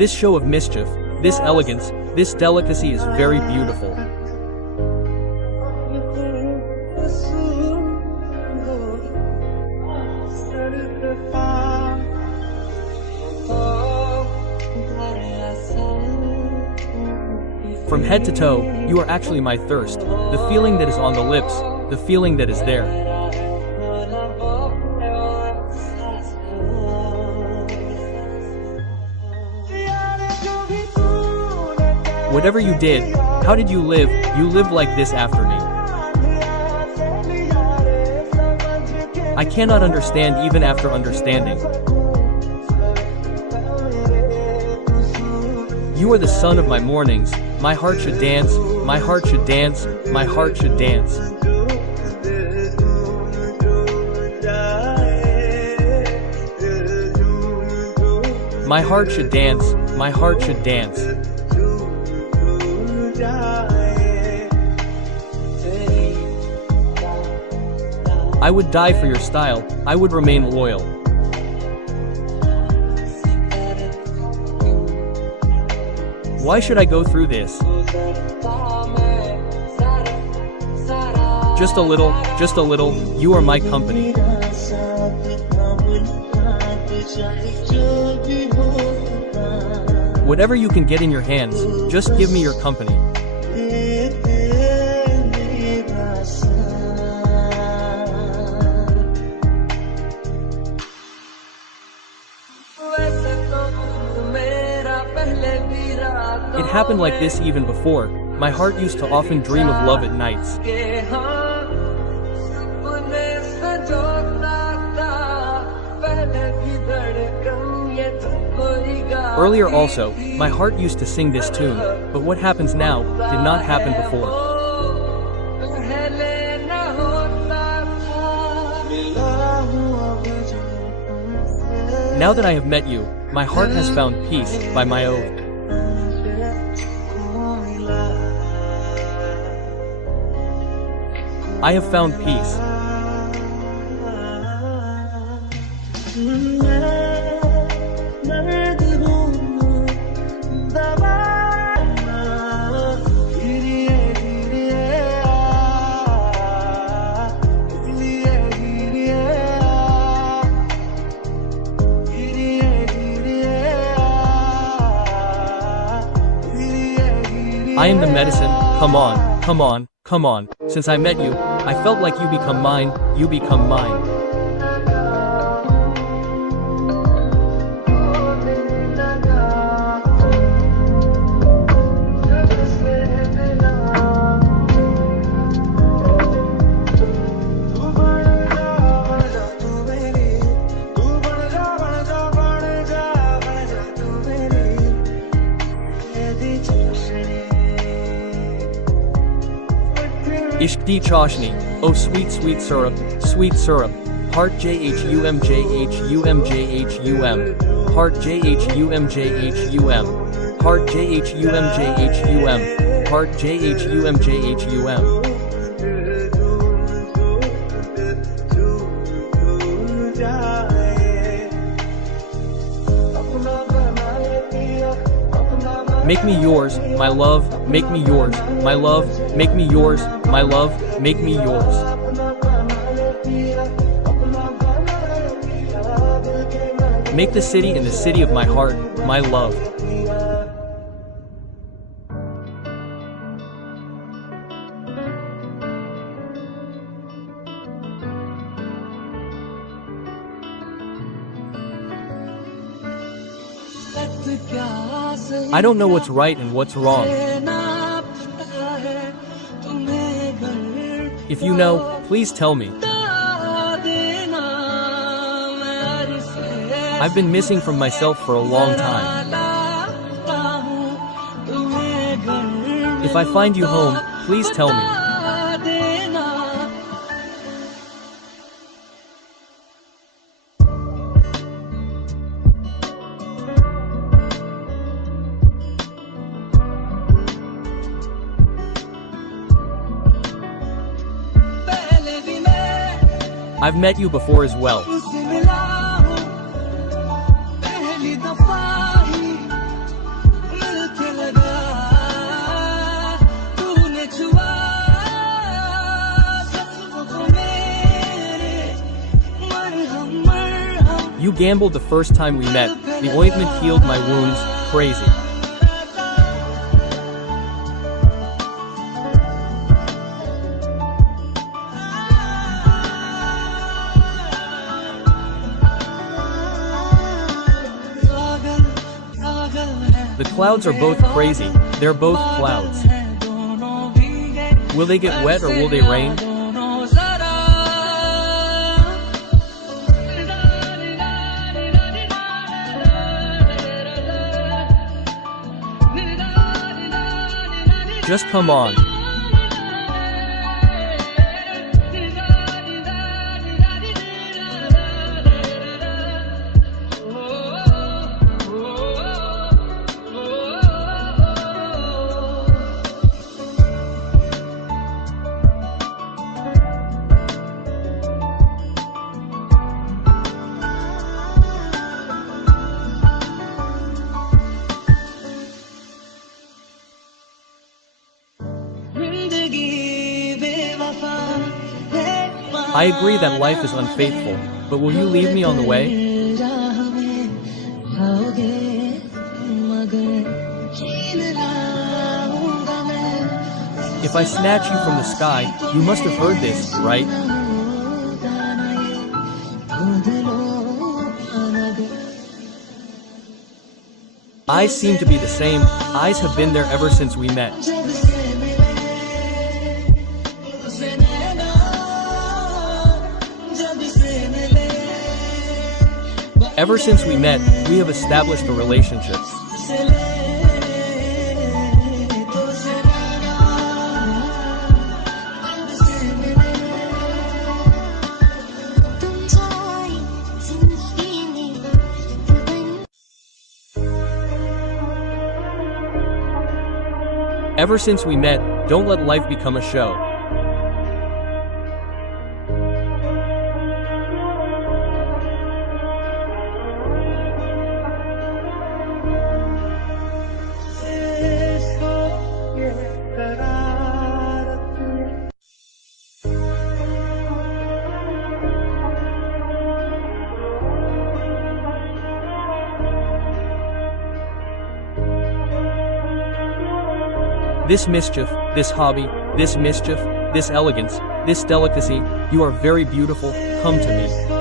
This show of mischief, this elegance, this delicacy is very beautiful. From head to toe, you are actually my thirst, the feeling that is on the lips, the feeling that is there. Whatever you did, how did you live? You lived like this after me. I cannot understand even after understanding. You are the sun of my mornings, my heart should dance, my heart should dance, my heart should dance. My heart should dance, my heart should dance. I would die for your style, I would remain loyal. Why should I go through this? Just a little, you are my company. Whatever you can get in your hands, just give me your company. It happened like this even before. My heart used to often dream of love at nights. Earlier also, my heart used to sing this tune, but what happens now, did not happen before. Now that I have met you, my heart has found peace, by my oath. I have found peace. I am the medicine, come on, come on, come on. Since I met you, I felt like you become mine, you become mine. Ishq di chashni, oh sweet sweet syrup, heart jhum jhum jhum, heart jhum jhum, heart jhum jhum, heart jhum jhum. Make me yours, my love, make me yours, my love, make me yours, my love, make me yours. Make the city in the city of my heart, my love. I don't know what's right and what's wrong. If you know, please tell me. I've been missing from myself for a long time. If I find you home, please tell me. I've met you before as well. You gambled the first time we met, the ointment healed my wounds, crazy. The clouds are both crazy, they're both clouds. Will they get wet or will they rain? Just come on. I agree that life is unfaithful, but will you leave me on the way? If I snatch you from the sky, you must have heard this, right? Eyes seem to be the same, eyes have been there ever since we met. Ever since we met, we have established a relationship. Ever since we met, don't let life become a show. This mischief, this hobby, this mischief, this elegance, this delicacy, you are very beautiful, come to me.